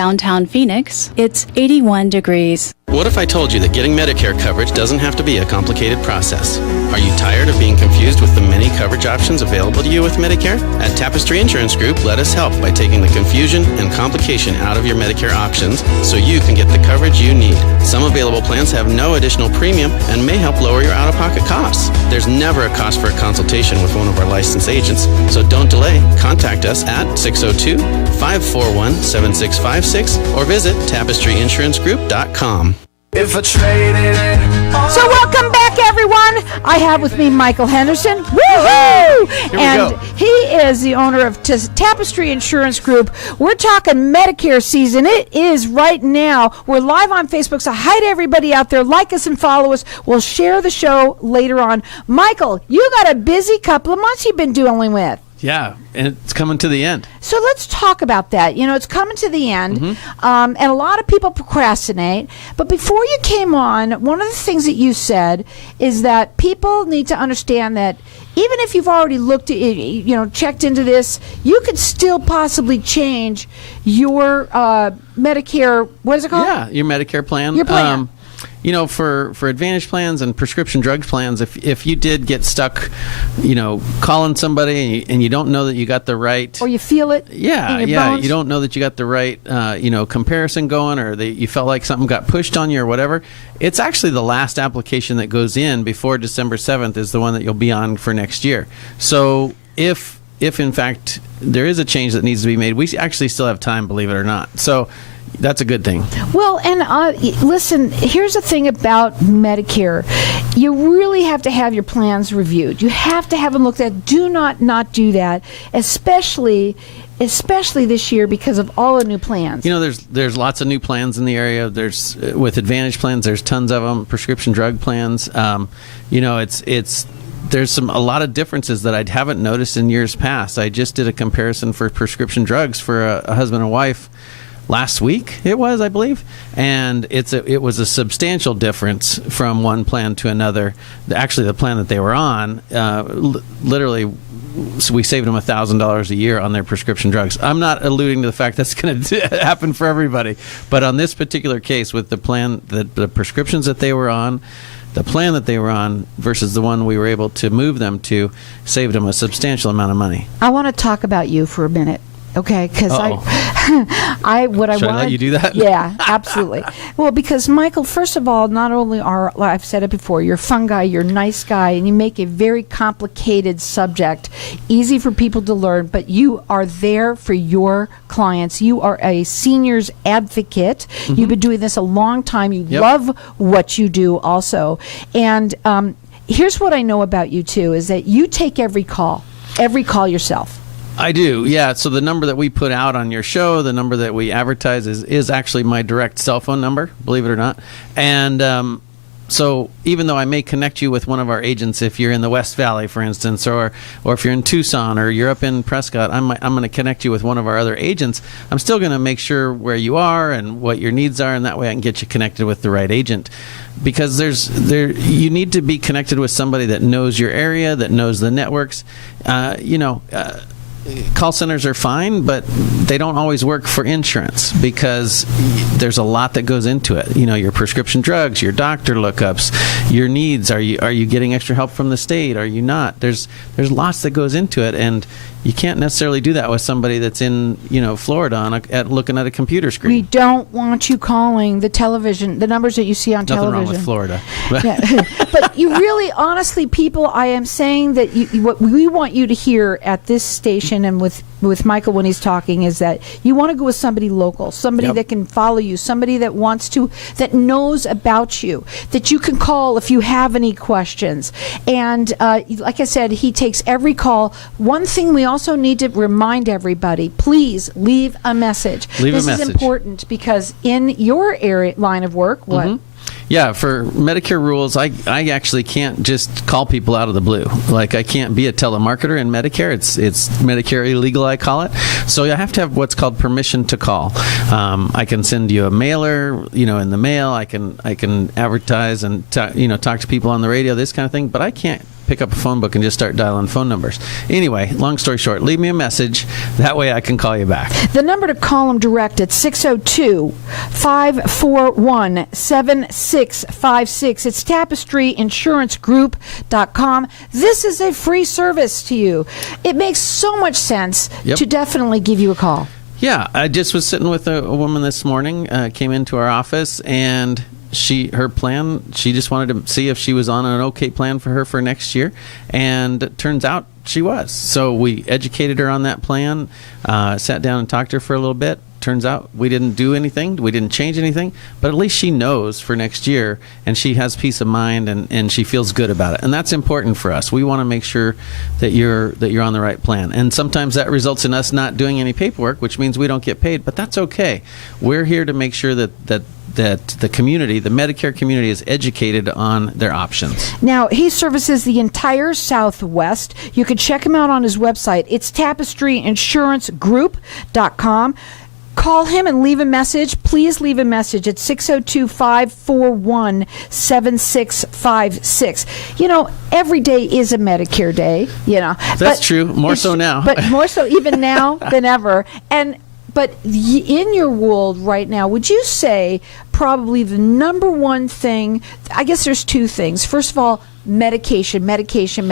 Downtown Phoenix, it's 81 degrees. What if I told you that getting Medicare coverage doesn't have to be a complicated process? Are you tired of being confused with the many coverage options available to you with Medicare? At Tapestry Insurance Group, let us help by taking the confusion and complication out of your Medicare options so you can get the coverage you need. Some available plans have no additional premium and may help lower your out-of-pocket costs. There's never a cost for a consultation with one of our licensed agents, so don't delay. Contact us at 602-541-7656 or visit TapestryInsuranceGroup.com. If I traded it all. So welcome back, everyone. I have with me Michael Henderson. Woo-hoo! And he is the owner of Tapestry Insurance Group. We're talking Medicare season. It is right now. We're live on Facebook, so hi to everybody out there. Like us and follow us. We'll share the show later on. Michael, you got a busy couple of months you've been dealing with. Yeah, and it's coming to the end. So let's talk about that. You know, it's coming to the end, and a lot of people procrastinate. But before you came on, one of the things that you said is that people need to understand that even if you've already looked at, checked into this, you could still possibly change your Medicare, what is it called? Yeah, your Medicare plan. Your plan. For Advantage plans and prescription drugs plans, if you did get stuck, calling somebody and you don't know that you got the right, or you feel it, bones. You don't know that you got the right, comparison going, or that you felt like something got pushed on you or whatever. It's actually the last application that goes in before December 7th is the one that you'll be on for next year. So if in fact there is a change that needs to be made, we actually still have time, believe it or not. So that's a good thing. Well, and listen, here's the thing about Medicare. You really have to have your plans reviewed. You have to have them looked at. Do not do that, especially this year because of all the new plans. There's lots of new plans in the area. There's with Advantage plans, there's tons of them. Prescription drug plans. There's a lot of differences that I haven't noticed in years past. I just did a comparison for prescription drugs for a husband and wife last week, it was, I believe, and it was a substantial difference from one plan to another. Actually, the plan that they were on, literally, so we saved them $1,000 a year on their prescription drugs. I'm not alluding to the fact that's going to happen for everybody, but on this particular case, with the plan, the prescriptions that they were on, the plan that they were on versus the one we were able to move them to, saved them a substantial amount of money. I want to talk about you for a minute. Okay, because Should I let you do that? Yeah, absolutely. Well, because Michael, first of all, not only I've said it before, you're a fun guy, you're a nice guy, and you make a very complicated subject easy for people to learn, but you are there for your clients. You are a seniors advocate. You've been doing this a long time. You love what you do also. And here's what I know about you, too, is that you take every call yourself. I do, yeah. So the number that we put out on your show, the number that we advertise is actually my direct cell phone number, believe it or not. And so even though I may connect you with one of our agents if you're in the West Valley, for instance, or if you're in Tucson or you're up in Prescott, I'm going to connect you with one of our other agents. I'm still going to make sure where you are and what your needs are, and that way I can get you connected with the right agent. Because you need to be connected with somebody that knows your area, that knows the networks. Call centers are fine, but they don't always work for insurance because there's a lot that goes into it. Your prescription drugs, your doctor lookups, your needs. Are you getting extra help from the state? Are you not? There's lots that goes into it, and you can't necessarily do that with somebody that's in Florida looking at a computer screen. We don't want you calling the television, the numbers that you see on television. Nothing wrong with Florida. Yeah. But you really, honestly, people, I am saying that what we want you to hear at this station and with Michael when he's talking is that you want to go with somebody local, somebody that can follow you, somebody that that knows about you, that you can call if you have any questions. And like I said, he takes every call. One thing we also need to remind everybody, please leave a message. This is important because in your line of work, what? Yeah, for Medicare rules, I actually can't just call people out of the blue. Like, I can't be a telemarketer in Medicare. It's Medicare illegal, I call it. So I have to have what's called permission to call. I can send you a mailer, in the mail. I can advertise and talk to people on the radio, this kind of thing. But I can't pick up a phone book and just start dialing phone numbers. Anyway, long story short, leave me a message. That way I can call you back. The number to call them direct at 602-541-7656. It's TapestryInsuranceGroup.com. This is a free service to you. It makes so much sense to definitely give you a call. Yeah, I just was sitting with a woman this morning, came into our office, and her plan, she just wanted to see if she was on an okay plan for her for next year, and it turns out she was. So we educated her on that plan, sat down and talked to her for a little bit. Turns out we didn't do anything, we didn't change anything, but at least she knows for next year, and she has peace of mind, and she feels good about it. And that's important for us. We want to make sure that you're on the right plan. And sometimes that results in us not doing any paperwork, which means we don't get paid, but that's okay. We're here to make sure that the community, the Medicare community, is educated on their options. Now, he services the entire Southwest. You can check him out on his website. It's TapestryInsuranceGroup.com. Call him and leave a message. Please leave a message at 602-541-7656. You know, every day is a Medicare day, you know. That's true. More so now. But more so even now than ever. But in your world right now, would you say probably the number one thing, I guess there's two things. First of all, medication. That's and a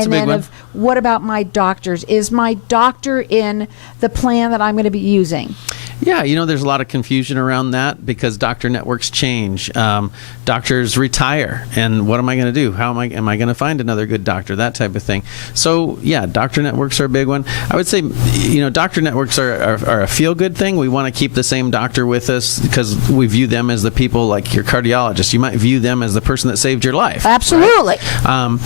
big then one. What about my doctors? Is my doctor in the plan that I'm going to be using? Yeah, you know, there's a lot of confusion around that because doctor networks change. Doctors retire, and what am I going to do? Am I going to find another good doctor? That type of thing. So, yeah, doctor networks are a big one. I would say, you know, doctor networks are a feel-good thing. We want to keep the same doctor with us because we view them as the people, like your cardiologist. You might view them as the person that saved your life. Absolutely. Right?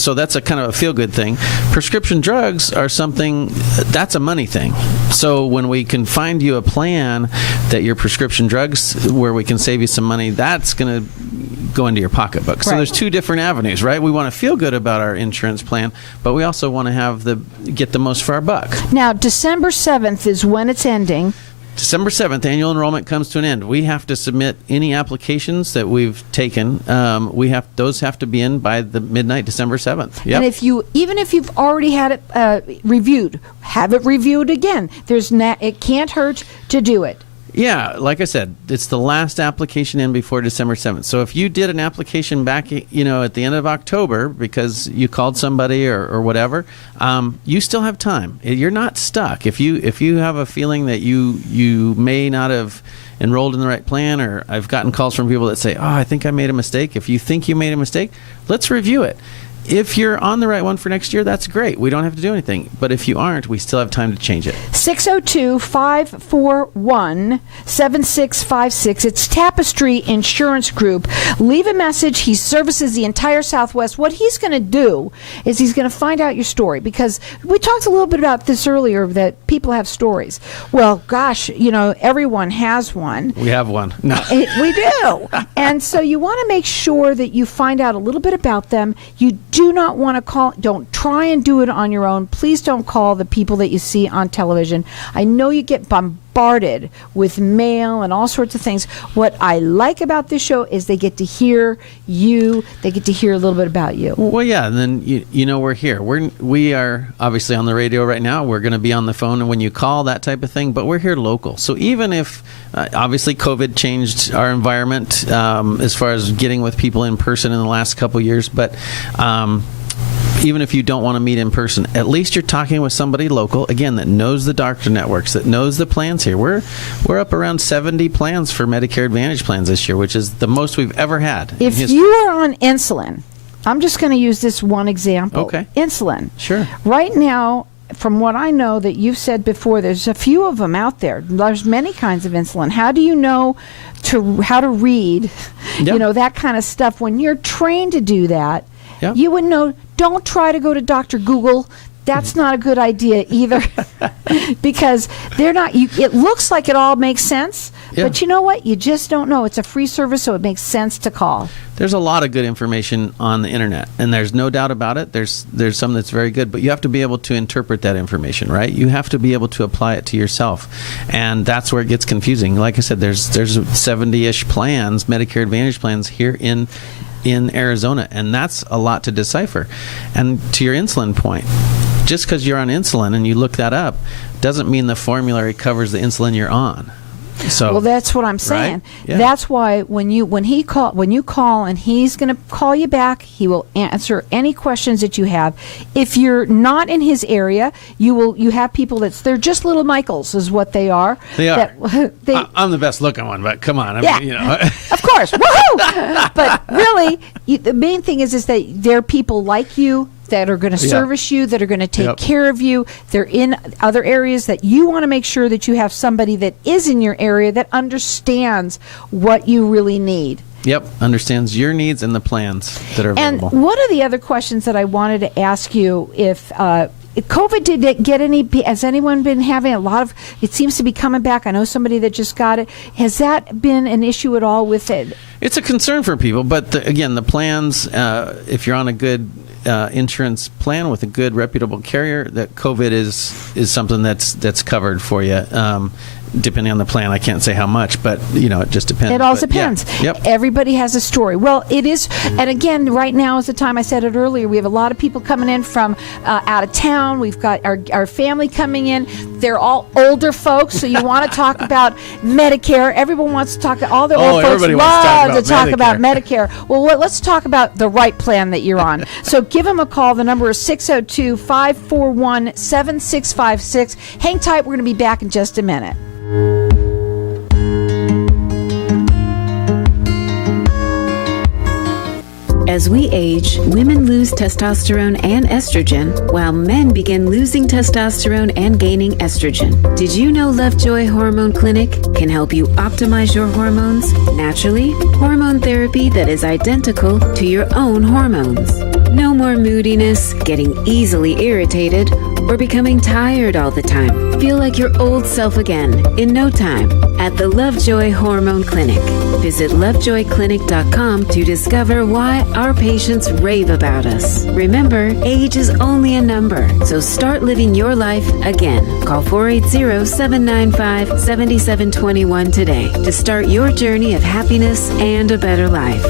So that's a kind of a feel-good thing. Prescription drugs are something, that's a money thing. So when we can find you a plan that your prescription drugs, where we can save you some money, that's going to go into your pocketbook. So there's two different avenues, right? We want to feel good about our insurance plan, but we also want to get the most for our buck. Now, December 7th is when it's ending. December 7th, annual enrollment comes to an end. We have to submit any applications that we've taken. Those have to be in by the midnight, December 7th. Yep. And even if you've already had it reviewed, have it reviewed again. It can't hurt to do it. Yeah, like I said, it's the last application in before December 7th. So if you did an application back, you know, at the end of October because you called somebody or whatever, you still have time. You're not stuck. If you have a feeling that you may not have enrolled in the right plan, or I've gotten calls from people that say, "Oh, I think I made a mistake." If you think you made a mistake, let's review it. If you're on the right one for next year, that's great. We don't have to do anything. But if you aren't, we still have time to change it. 602-541-7656. It's Tapestry Insurance Group. Leave a message. He services the entire Southwest. What he's going to do is he's going to find out your story, because we talked a little bit about this earlier, that people have stories. Well, gosh, you know, everyone has one. We have one. No. We do. And so you want to make sure that you find out a little bit about them. You do not want to call. Don't try and do it on your own. Please don't call the people that you see on television. I know you get bombarded with mail and all sorts of things. What I like about this show is they get to hear you. They get to hear a little bit about you. Well, yeah, and then you know we're here. We are obviously on the radio right now. We're going to be on the phone and when you call, that type of thing. But we're here local. So even if obviously COVID changed our environment as far as getting with people in person in the last couple years, but even if you don't want to meet in person, at least you're talking with somebody local, again, that knows the doctor networks, that knows the plans here. We're up around 70 plans for Medicare Advantage plans this year, which is the most we've ever had. If you are on insulin, I'm just going to use this one example. Okay. Insulin. Sure. Right now, from what I know that you've said before, there's a few of them out there. There's many kinds of insulin. How do you know how to read, you know, that kind of stuff? When you're trained to do that, you would know. Don't try to go to Dr. Google. That's not a good idea either, because they're not. It looks like it all makes sense, but you know what? You just don't know. It's a free service, so it makes sense to call. There's a lot of good information on the internet, and there's no doubt about it. There's some that's very good, but you have to be able to interpret that information, right? You have to be able to apply it to yourself, and that's where it gets confusing. Like I said, there's 70-ish plans, Medicare Advantage plans here in in Arizona, and that's a lot to decipher. And to your insulin point, just because you're on insulin and you look that up doesn't mean the formulary covers the insulin you're on. So, well, that's what I'm saying. Right? Yeah. That's why when you call and he's going to call you back, he will answer any questions that you have. If you're not in his area, you have people they're just little Michaels is what they are. They are. I'm the best looking one, but come on, I mean, of course, woohoo! But really, the main thing is that there are people like you that are going to service you, that are going to take care of you. They're in other areas that you want to make sure that you have somebody that is in your area that understands what you really need. Yep, understands your needs and the plans that are available. And one of the other questions that I wanted to ask you, if COVID did get has anyone been having a lot of, it seems to be coming back. I know somebody that just got it. Has that been an issue at all with it? It's a concern for people, but again, the plans, if you're on a good insurance plan with a good reputable carrier, that COVID is something that's covered for you. Depending on the plan, I can't say how much, but it just depends. It all depends. Yeah. Yep. Everybody has a story. Well, it is, and again, right now is the time. I said it earlier. We have a lot of people coming in from out of town. We've got our family coming in. They're all older folks, so you want to talk about Medicare. Everyone wants to talk. All the old folks love to talk about Medicare. Well, let's talk about the right plan that you're on. So give them a call. The number is 602-541-7656. Hang tight. We're going to be back in just a minute. As we age, women lose testosterone and estrogen, while men begin losing testosterone and gaining estrogen. Did you know Lovejoy Hormone Clinic can help you optimize your hormones naturally? Hormone therapy that is identical to your own hormones. No more moodiness, getting easily irritated, or becoming tired all the time. Feel like your old self again in no time at the Lovejoy Hormone Clinic. Visit lovejoyclinic.com to discover why our patients rave about us. Remember, age is only a number, so start living your life again. Call 480-795-7721 today to start your journey of happiness and a better life.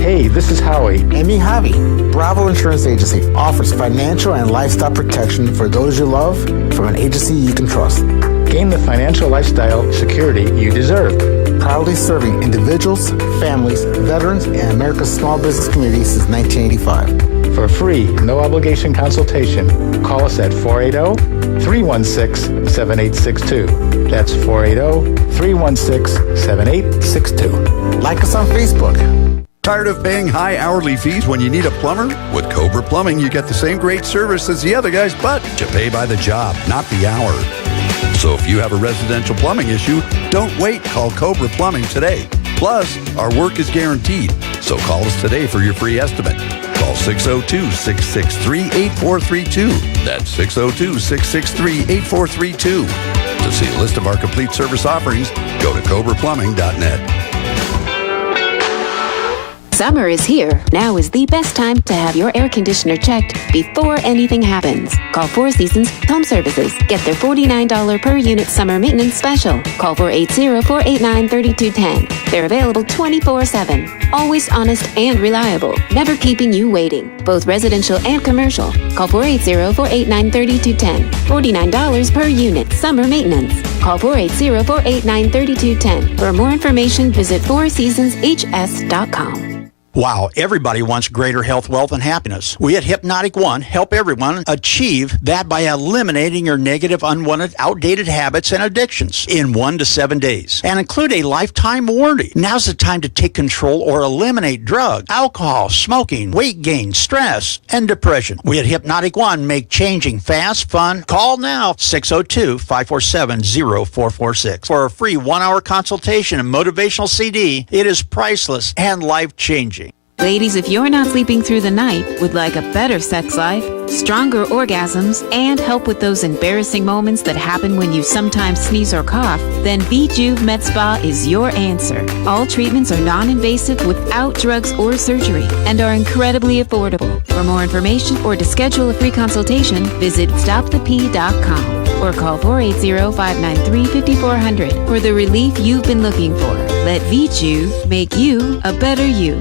Hey, this is Howie. Amy Javi. Bravo Insurance Agency offers financial and lifestyle protection for those you love from an agency you can trust. Gain the financial lifestyle security you deserve. Proudly serving individuals, families, veterans, and America's small business community since 1985. For a free, no-obligation consultation, call us at 480-316-7862. That's 480-316-7862. Like us on Facebook. Tired of paying high hourly fees when you need a plumber? With Cobra Plumbing, you get the same great service as the other guys, but you pay by the job, not the hour. So if you have a residential plumbing issue, don't wait. Call Cobra Plumbing today. Plus, our work is guaranteed. So call us today for your free estimate. Call 602-663-8432. That's 602-663-8432. To see a list of our complete service offerings, go to cobraplumbing.net. Summer is here. Now is the best time to have your air conditioner checked before anything happens. Call Four Seasons Home Services. Get their $49 per unit summer maintenance special. Call 480-489-3210. They're available 24/7. Always honest and reliable. Never keeping you waiting. Both residential and commercial. Call 480-489-3210. $49 per unit summer maintenance. Call 480-489-3210. For more information, visit fourseasonshs.com. Wow, everybody wants greater health, wealth, and happiness. We at Hypnotic One help everyone achieve that by eliminating your negative, unwanted, outdated habits and addictions in 1 to 7 days and include a lifetime warranty. Now's the time to take control or eliminate drugs, alcohol, smoking, weight gain, stress, and depression. We at Hypnotic One make changing fast, fun. Call now, 602-547-0446 for a free 1-hour consultation and motivational CD. It is priceless and life-changing. Ladies, if you're not sleeping through the night, would like a better sex life, stronger orgasms, and help with those embarrassing moments that happen when you sometimes sneeze or cough, then Bejuve Med Spa is your answer. All treatments are non-invasive without drugs or surgery and are incredibly affordable. For more information or to schedule a free consultation, visit stopthep.com. or call 480-593-5400 for the relief you've been looking for. Let VCHU make you a better you.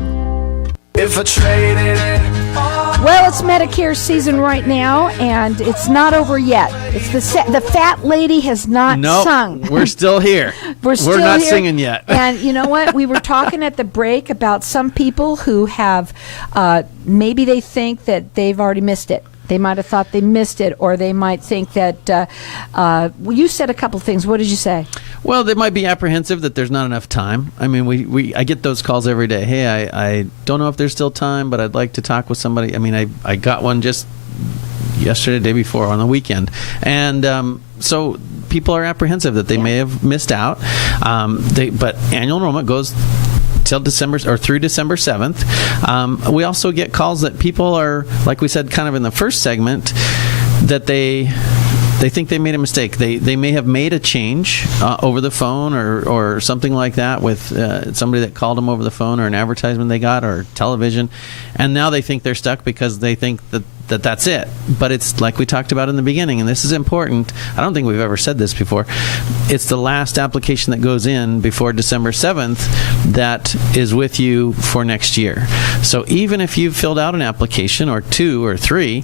If I traded it all. Well, it's Medicare season right now, and it's not over yet. It's the fat lady has not sung. We're still here. We're not here. Singing yet. And you know what? We were talking at the break about some people who have maybe they think that they've already missed it. They might have thought they missed it, or they might think that. Well, you said a couple things. What did you say? Well, they might be apprehensive that there's not enough time. I mean, I get those calls every day. Hey, I don't know if there's still time, but I'd like to talk with somebody. I mean, I got one just yesterday, the day before, on the weekend. And so people are apprehensive that they may have missed out. But annual enrollment goes till December or through December 7th. We also get calls that people are, like we said kind of in the first segment, that they think they made a mistake. They may have made a change over the phone or something like that with somebody that called them over the phone, or an advertisement they got, or television, and now they think they're stuck because they think that's it. But it's like we talked about in the beginning, and this is important. I don't think we've ever said this before. It's the last application that goes in before December 7th that is with you for next year. So even if you've filled out an application or 2 or 3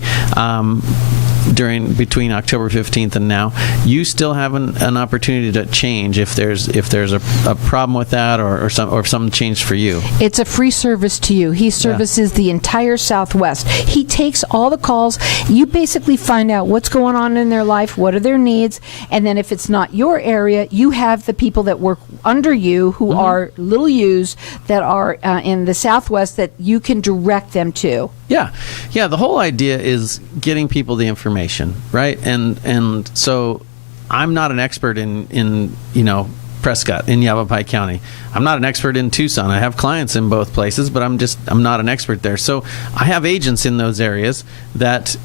between October 15th and now, you still have an opportunity to change if there's a problem with that or something changed for you. It's a free service to you. He services the entire Southwest. He takes all the calls. You basically find out what's going on in their life, what are their needs, and then if it's not your area, you have the people that work under you who are little U's that are in the Southwest that you can direct them to. Yeah. The whole idea is getting people the information, right? And so I'm not an expert in Prescott, in Yavapai County. I'm not an expert in Tucson. I have clients in both places, but I'm not an expert there. So I have agents in those areas that,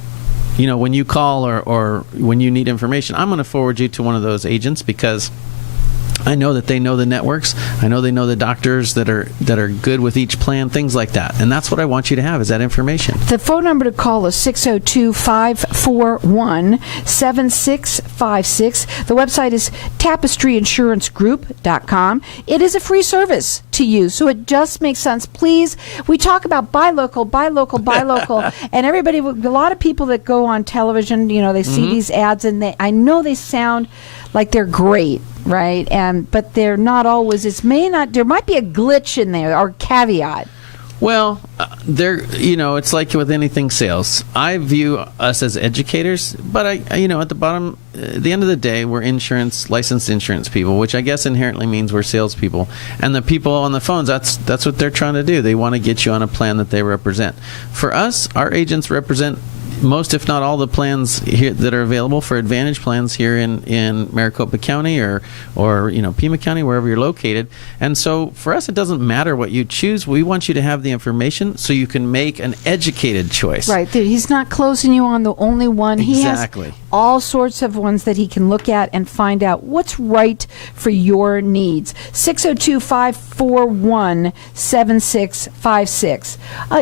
when you call or when you need information, I'm going to forward you to one of those agents, because I know that they know the networks. I know they know the doctors that are good with each plan, things like that. And that's what I want you to have, is that information. The phone number to call is 602-541-7656. The website is tapestryinsurancegroup.com. It is a free service to you, so it just makes sense. Please, we talk about buy local, and everybody, a lot of people that go on television, they see these ads, and I know they sound like they're great, right? But they're not always. There might be a glitch in there or caveat. Well, it's like with anything sales. I view us as educators, but at the bottom, at the end of the day, we're licensed insurance people, which I guess inherently means we're salespeople. And the people on the phones, that's what they're trying to do. They want to get you on a plan that they represent. For us, our agents represent most, if not all, the plans here that are available for Advantage plans here in Maricopa County or Pima County, wherever you're located. And so for us, it doesn't matter what you choose. We want you to have the information so you can make an educated choice. Right. He's not closing you on the only one. Exactly. He has all sorts of ones that he can look at and find out what's right for your needs. 602-541-7656.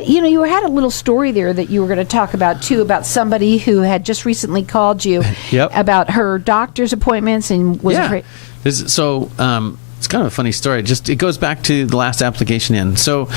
You had a little story there that you were going to talk about, too, about somebody who had just recently called you about her doctor's appointments and was afraid. So it's kind of a funny story. It goes back to the last application in. So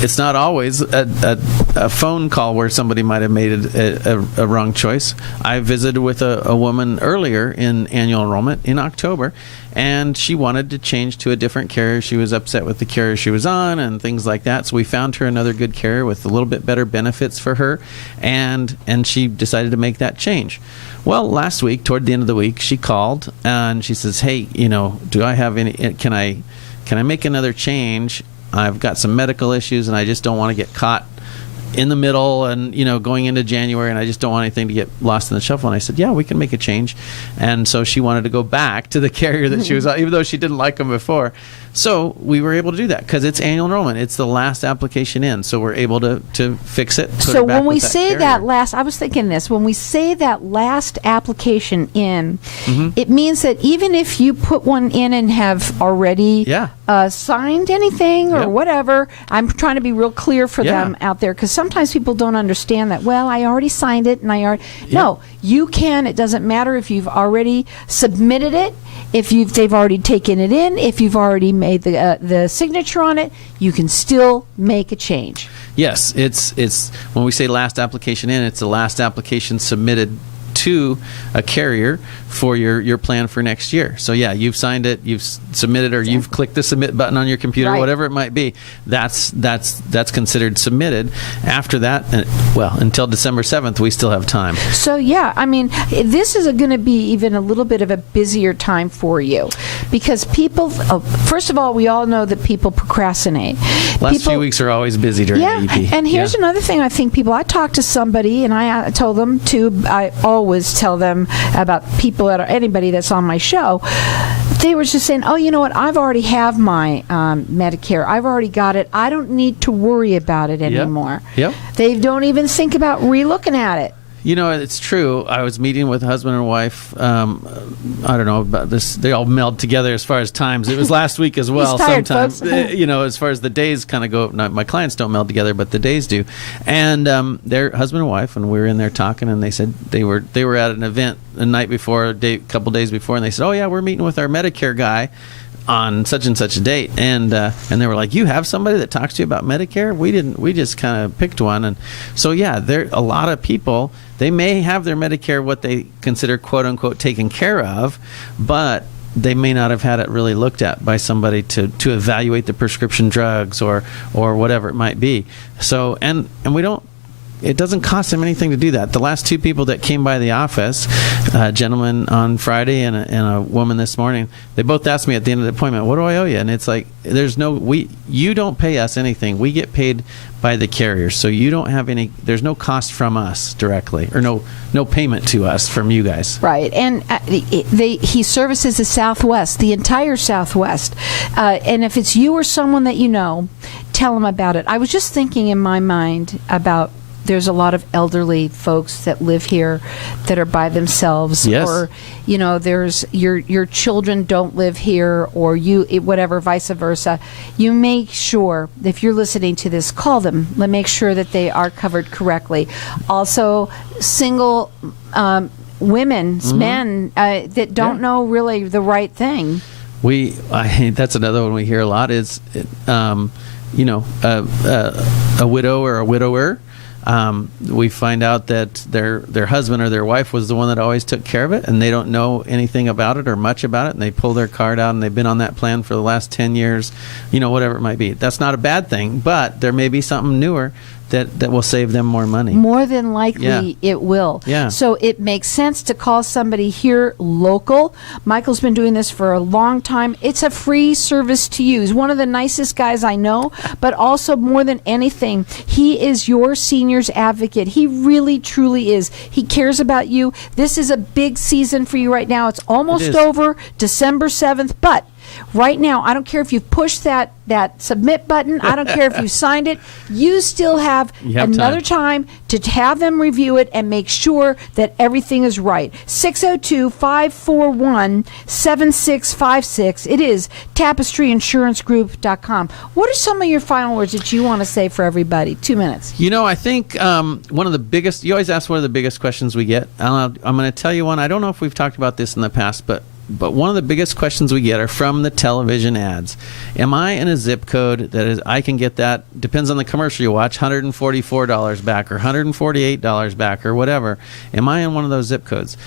it's not always a phone call where somebody might have made a wrong choice. I visited with a woman earlier in annual enrollment in October, and she wanted to change to a different carrier. She was upset with the carrier she was on and things like that. So we found her another good carrier with a little bit better benefits for her, and she decided to make that change. Well, last week, toward the end of the week, she called and she says, "Hey, do I have any? Can I make another change? I've got some medical issues, and I just don't want to get caught in the middle and, going into January, and I just don't want anything to get lost in the shuffle." And I said, yeah, we can make a change. And so she wanted to go back to the carrier that she was on, even though she didn't like them before. So we were able to do that because it's annual enrollment. It's the last application in. So we're able to fix it. So when we say that last, I was thinking this, when we say that last application in, it means that even if you put one in and have already signed anything or whatever, I'm trying to be real clear for them out there, because sometimes people don't understand that. Well, I already signed it, and no, you can. It doesn't matter if you've already submitted it, if they've already taken it in, if you've already made the signature on it. You can still make a change. Yes, it's when we say last application in, it's the last application submitted to a carrier for your plan for next year. So yeah, you've signed it, you've submitted, or you've clicked the submit button on your computer, right. Whatever it might be. That's considered submitted. After that, until December 7th, we still have time. So yeah, I mean, this is going to be even a little bit of a busier time for you, because people. First of all, we all know that people procrastinate. Last few weeks are always busy during EP. And here's another thing. I think people. I talked to somebody, and I told them to. I always tell them about people that are anybody that's on my show. They were just saying, oh, you know what? I've already have my Medicare. I've already got it. I don't need to worry about it anymore. Yep. They don't even think about relooking at it. You know, it's true. I was meeting with husband and wife. I don't know about this. They all meld together as far as times. It was last week as well. He's tired, sometimes, folks. as far as the days kind of go. Not, my clients don't meld together, but the days do. And they're husband and wife, and we were in there talking, and they said they were at an event the night before, a couple days before, and they said, oh yeah, we're meeting with our Medicare guy on such and such a date, and they were like, you have somebody that talks to you about Medicare? We just kind of picked one. And so yeah, there a lot of people, they may have their Medicare what they consider quote unquote taken care of, but they may not have had it really looked at by somebody to evaluate the prescription drugs or whatever it might be. So and we don't. It doesn't cost them anything to do that. The last two people that came by the office, a gentleman on Friday and a woman this morning, they both asked me at the end of the appointment, what do I owe you? And it's like, you don't pay us anything. We get paid by the carrier. So you don't have there's no cost from us directly, or no payment to us from you guys. Right. And he services the Southwest, the entire Southwest. And if it's you or someone that you know, tell them about it. I was just thinking in my mind about, there's a lot of elderly folks that live here that are by themselves, yes. Or there's your children don't live here, or whatever, vice versa. You make sure, if you're listening to this, call them. Make sure that they are covered correctly. Also, single women, men that don't know really the right thing. That's another one we hear a lot is, a widow or a widower. We find out that their husband or their wife was the one that always took care of it, and they don't know anything about it or much about it, and they pull their card out and they've been on that plan for the last 10 years, whatever it might be. That's not a bad thing, but there may be something newer that will save them more money. More than likely, it will. Yeah. So it makes sense to call somebody here local. Michael's been doing this for a long time. It's a free service to use. One of the nicest guys I know, but also more than anything, he is your senior's advocate. He really, truly is. He cares about you. This is a big season for you right now. It's almost over, December 7th, but right now, I don't care if you've pushed that submit button. I don't care if you signed it. You still have another time to have them review it and make sure that everything is right. 602-541-7656. It is TapestryInsuranceGroup.com. What are some of your final words that you want to say for everybody? 2 minutes. I think one of the biggest, you always ask what are the biggest questions we get. I'm going to tell you one. I don't know if we've talked about this in the past, but one of the biggest questions we get are from the television ads. Am I in a zip code that is, I can get that, depends on the commercial you watch, $144 back or $148 back or whatever. Am I in one of those zip codes?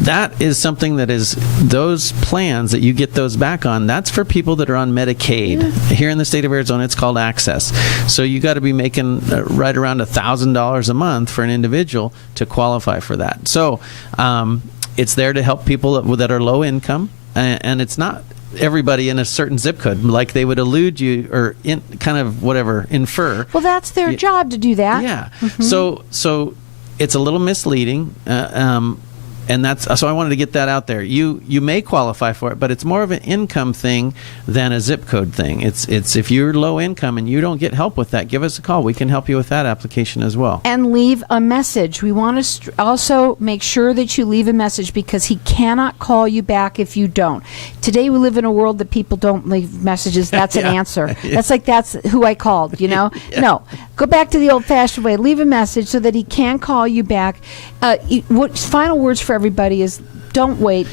That is something that is, those plans that you get those back on, that's for people that are on Medicaid. Here in the state of Arizona, it's called Access. So you got to be making right around $1,000 a month for an individual to qualify for that. So, it's there to help people that are low income, and it's not everybody in a certain zip code, like they would elude you or infer. Well, that's their job to do that. Yeah. Mm-hmm. So it's a little misleading. And so I wanted to get that out there. You may qualify for it, but it's more of an income thing than a zip code thing. It's if you're low income and you don't get help with that, give us a call. We can help you with that application as well. And leave a message. We want to also make sure that you leave a message, because he cannot call you back if you don't. Today we live in a world that people don't leave messages. That's an answer. That's who I called, No. Go back to the old-fashioned way. Leave a message so that he can call you back. Final words for everybody is, don't wait.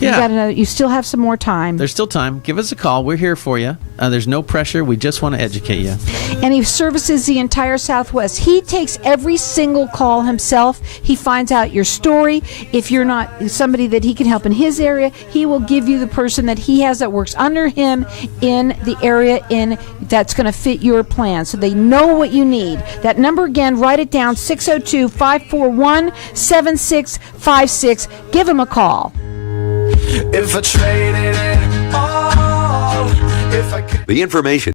You still have some more time. There's still time. Give us a call. We're here for you. There's no pressure. We just want to educate you. And he services the entire Southwest. He takes every single call himself. He finds out your story. If you're not somebody that he can help in his area, he will give you the person that he has that works under him in the area that's going to fit your plan, so they know what you need. That number again, write it down, 602-541-7656. Give him a call. If I traded it all, if I could. The information